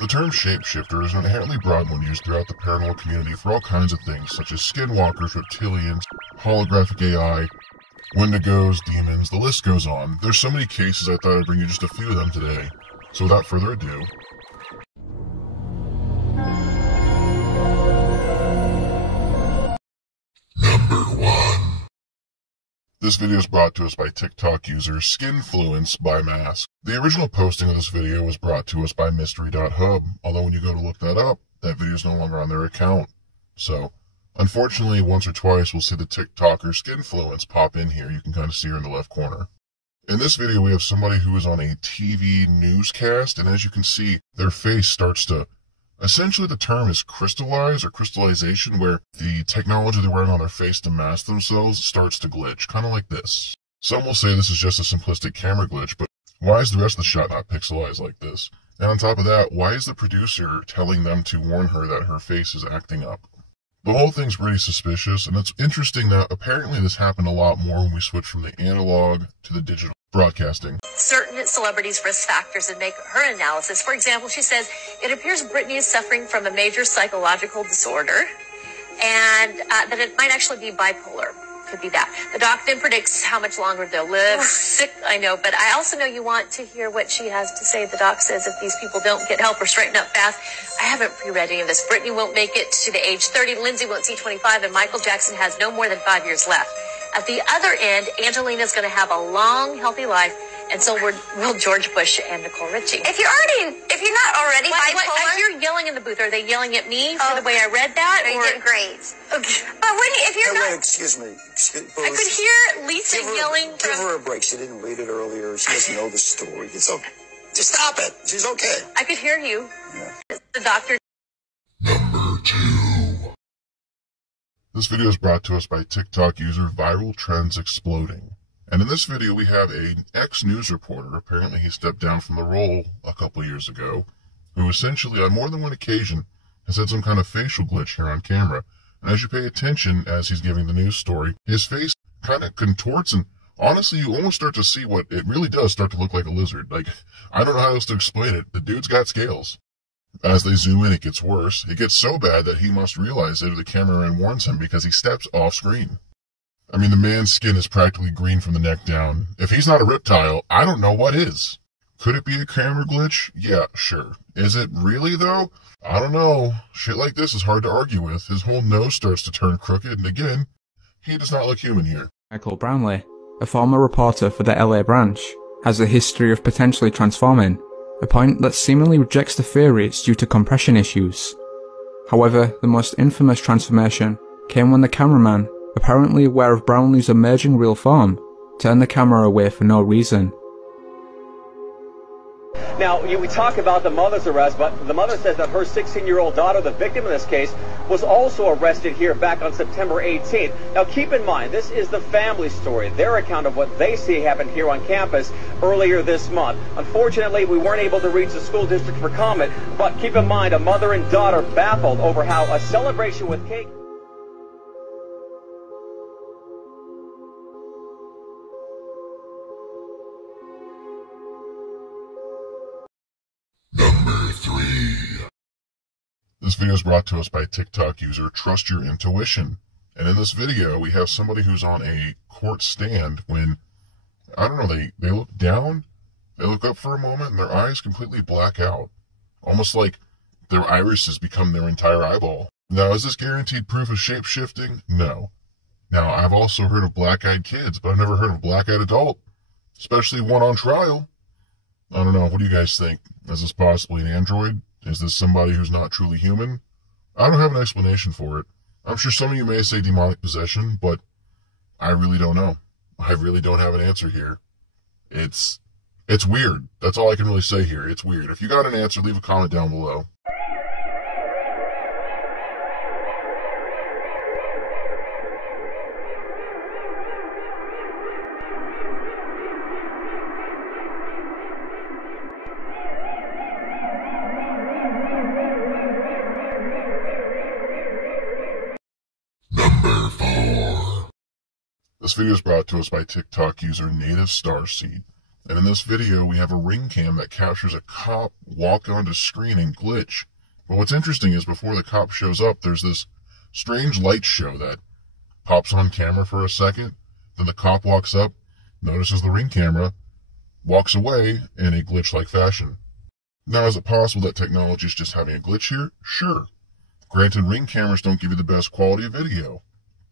The term shapeshifter is an inherently broad one used throughout the paranormal community for all kinds of things, such as skinwalkers, reptilians, holographic AI, wendigos, demons, the list goes on. There's so many cases I thought I'd bring you just a few of them today. So without further ado, Number 1. This video is brought to us by TikTok user Skinfluence by Mask. The original posting of this video was brought to us by Mystery.hub, although when you go to look that up, that video is no longer on their account. So, unfortunately, once or twice we'll see the TikToker Skinfluence pop in here. You can kind of see her in the left corner. In this video, we have somebody who is on a TV newscast, and as you can see, their face starts to, essentially the term is crystallize or crystallization, where the technology they're wearing on their face to mask themselves starts to glitch, kind of like this. Some will say this is just a simplistic camera glitch, but why is the rest of the shot not pixelized like this? And on top of that, why is the producer telling them to warn her that her face is acting up? The whole thing's pretty suspicious, and it's interesting that apparently this happened a lot more when we switched from the analog to the digital broadcasting. Certain celebrities' risk factors and make her analysis. For example, she says, it appears Britney is suffering from a major psychological disorder and that it might actually be bipolar. Could be that. The doc then predicts how much longer they'll live. Sick, I know, but I also know you want to hear what she has to say. The doc says if these people don't get help or straighten up fast, I haven't pre-read any of this. Britney won't make it to the age 30, Lindsay won't see 25, and Michael Jackson has no more than 5 years left. At the other end, Angelina's going to have a long, healthy life, and so will George Bush and Nicole Richie. If you're not already bipolar, I hear yelling in the booth. Are they yelling at me for the way I read that? You did great. Okay. But if you're not, excuse me. I could hear Lisa yelling. Give her a break. She didn't read it earlier. She doesn't know the story. It's okay. Just stop it. She's okay. I could hear you. Yeah. The doctor. Number 2. This video is brought to us by TikTok user Viral Trends Exploding. And in this video, we have an ex-news reporter, apparently he stepped down from the role a couple years ago, who essentially on more than one occasion has had some kind of facial glitch here on camera. And as you pay attention as he's giving the news story, his face kind of contorts, and honestly, you almost start to see what it really does start to look like a lizard. Like, I don't know how else to explain it. The dude's got scales. As they zoom in, it gets worse. It gets so bad that he must realize it, or the cameraman warns him, because he steps off screen. I mean, the man's skin is practically green from the neck down. If he's not a reptile, I don't know what is. Could it be a camera glitch? Yeah, sure. Is it really, though? I don't know. Shit like this is hard to argue with. His whole nose starts to turn crooked, and again, he does not look human here. Michael Brownlee, a former reporter for the LA branch, has a history of potentially transforming, a point that seemingly rejects the theory it's due to compression issues. However, the most infamous transformation came when the cameraman, apparently aware of Brownlee's emerging real form, turned the camera away for no reason. Now, we talk about the mother's arrest, but the mother says that her 16-year-old daughter, the victim in this case, was also arrested here back on September 18th. Now, keep in mind, this is the family story, their account of what they see happened here on campus earlier this month. Unfortunately, we weren't able to reach the school district for comment, but keep in mind, a mother and daughter baffled over how a celebration with cake... Number 3. This video is brought to us by TikTok user Trust Your Intuition. And in this video, we have somebody who's on a court stand when, I don't know, they look down, they look up for a moment, and their eyes completely black out. Almost like their irises become their entire eyeball. Now, is this guaranteed proof of shape-shifting? No. Now, I've also heard of black-eyed kids, but I've never heard of a black-eyed adult, especially one on trial. I don't know. What do you guys think? Is this possibly an android? Is this somebody who's not truly human? I don't have an explanation for it. I'm sure some of you may say demonic possession, but I really don't know. I really don't have an answer here. It's weird. That's all I can really say here. It's weird. If you got an answer, leave a comment down below. Number 4. This video is brought to us by TikTok user Native Starseed. And in this video, we have a ring cam that captures a cop walk onto screen and glitch. But what's interesting is before the cop shows up, there's this strange light show that pops on camera for a second. Then the cop walks up, notices the ring camera, walks away in a glitch-like fashion. Now, is it possible that technology is just having a glitch here? Sure. Granted, ring cameras don't give you the best quality of video.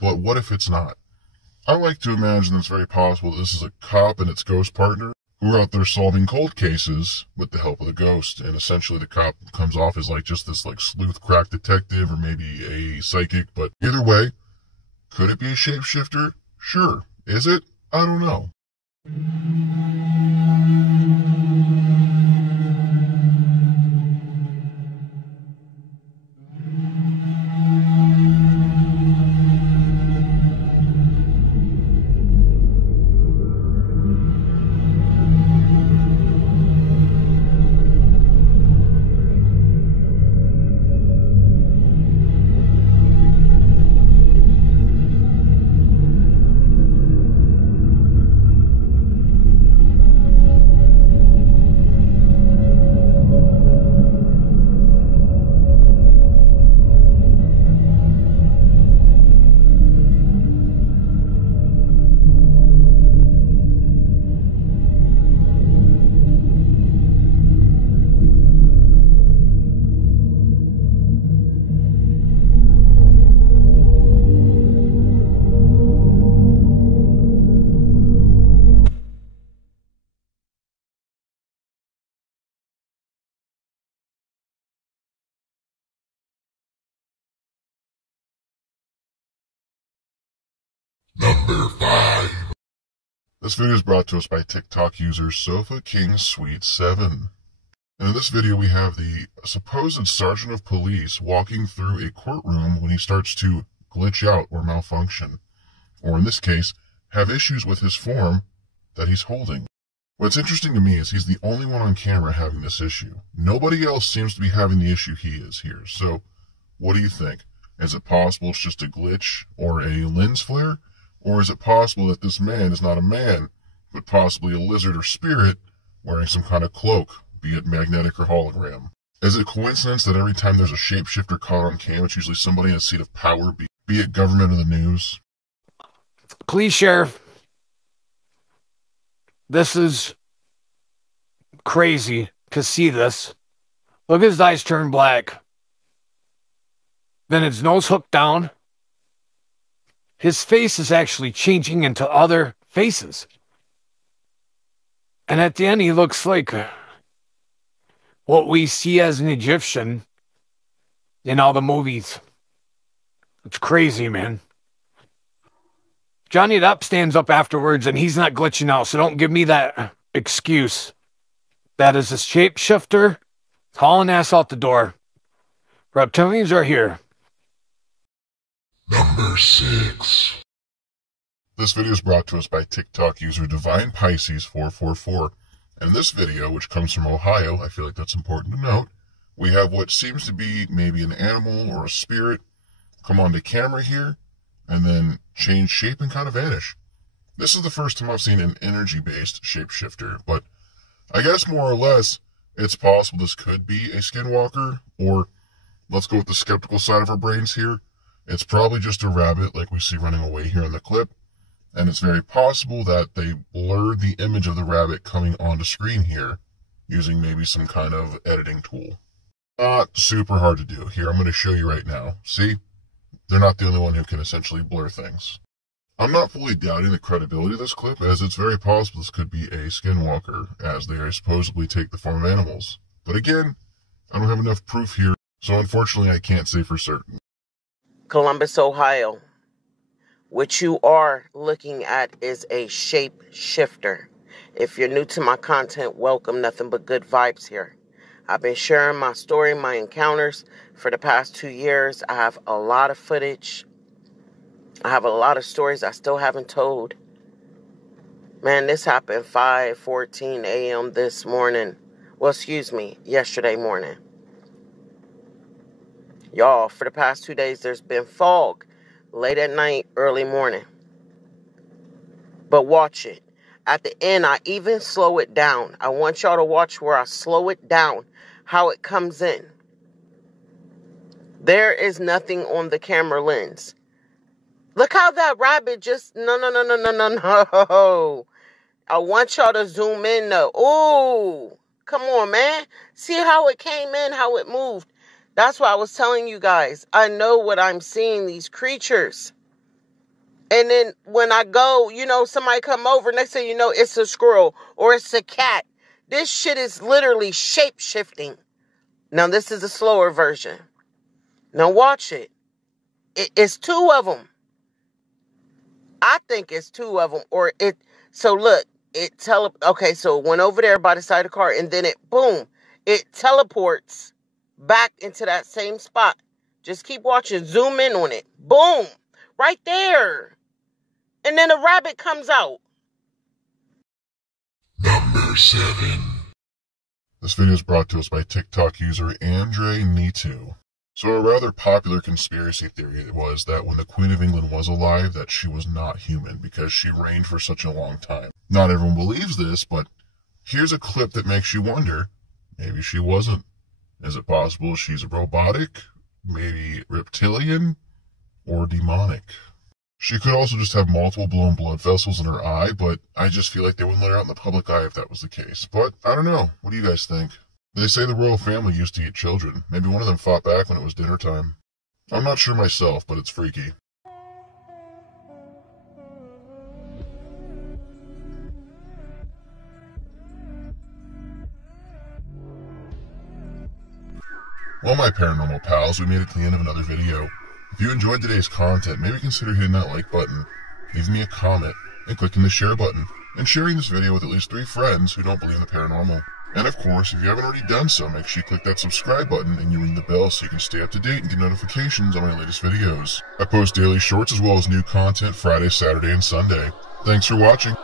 But what if it's not? I like to imagine it's very possible that this is a cop and its ghost partner who are out there solving cold cases with the help of the ghost. And essentially the cop comes off as like just this like sleuth crack detective or maybe a psychic. But either way, could it be a shapeshifter? Sure. Is it? I don't know. Number 5. This video is brought to us by TikTok user Sofa King Sweet 7. And in this video we have the supposed sergeant of police walking through a courtroom when he starts to glitch out or malfunction. Or in this case, have issues with his form that he's holding. What's interesting to me is he's the only one on camera having this issue. Nobody else seems to be having the issue he is here. So, what do you think? Is it possible it's just a glitch or a lens flare? Or is it possible that this man is not a man, but possibly a lizard or spirit wearing some kind of cloak, be it magnetic or hologram? Is it coincidence that every time there's a shapeshifter caught on cam, it's usually somebody in a seat of power, be it government or the news? Please, Sheriff. This is crazy to see this. Look, his eyes turn black. Then his nose hooked down. His face is actually changing into other faces. And at the end, he looks like what we see as an Egyptian in all the movies. It's crazy, man. Johnny Depp stands up afterwards, and he's not glitching out, so don't give me that excuse. That is a shapeshifter hauling ass out the door. Reptilians are here. Number 6. This video is brought to us by TikTok user Divine Pisces 444. And in this video, which comes from Ohio, I feel like that's important to note, we have what seems to be maybe an animal or a spirit come onto camera here, and then change shape and kind of vanish. This is the first time I've seen an energy-based shapeshifter, but I guess more or less, it's possible this could be a skinwalker, or let's go with the skeptical side of our brains here. It's probably just a rabbit like we see running away here in the clip, and it's very possible that they blurred the image of the rabbit coming onto screen here using maybe some kind of editing tool. Not super hard to do. Here, I'm going to show you right now. See? They're not the only one who can essentially blur things. I'm not fully doubting the credibility of this clip, as it's very possible this could be a skinwalker, as they supposedly take the form of animals. But again, I don't have enough proof here, so unfortunately I can't say for certain. Columbus, Ohio. What you are looking at is a shape shifter. If you're new to my content, welcome. Nothing but good vibes here. I've been sharing my story, my encounters for the past 2 years. I have a lot of footage. I have a lot of stories I still haven't told. Man, this happened 5:14 a.m. this morning. Well, excuse me, yesterday morning. Y'all, for the past 2 days, there's been fog late at night, early morning. But watch it. At the end, I even slow it down. I want y'all to watch where I slow it down, how it comes in. There is nothing on the camera lens. Look how that rabbit just, no. I want y'all to zoom in though. Ooh, come on, man. See how it came in, how it moved. That's why I was telling you guys. I know what I'm seeing, these creatures. And then when I go, somebody come over, next thing you know, it's a squirrel or it's a cat. This shit is literally shape-shifting. Now, this is a slower version. Now, watch it. It's two of them. I think it's two of them. So, look, okay, so it went over there by the side of the car, and then it teleports back into that same spot. Just keep watching. Zoom in on it. Boom. Right there. And then a rabbit comes out. Number 7. This video is brought to us by TikTok user Andre Nitu. So a rather popular conspiracy theory was that when the Queen of England was alive, that she was not human because she reigned for such a long time. Not everyone believes this, but here's a clip that makes you wonder, maybe she wasn't. Is it possible she's robotic, maybe reptilian, or demonic? She could also just have multiple blown blood vessels in her eye, but I just feel like they wouldn't let her out in the public eye if that was the case. But I don't know. What do you guys think? They say the royal family used to eat children. Maybe one of them fought back when it was dinner time. I'm not sure myself, but it's freaky. Well, my paranormal pals, we made it to the end of another video. If you enjoyed today's content, maybe consider hitting that like button, leaving me a comment, and clicking the share button, and sharing this video with at least 3 friends who don't believe in the paranormal. And of course, if you haven't already done so, make sure you click that subscribe button and you ring the bell so you can stay up to date and get notifications on my latest videos. I post daily shorts as well as new content Friday, Saturday, and Sunday. Thanks for watching.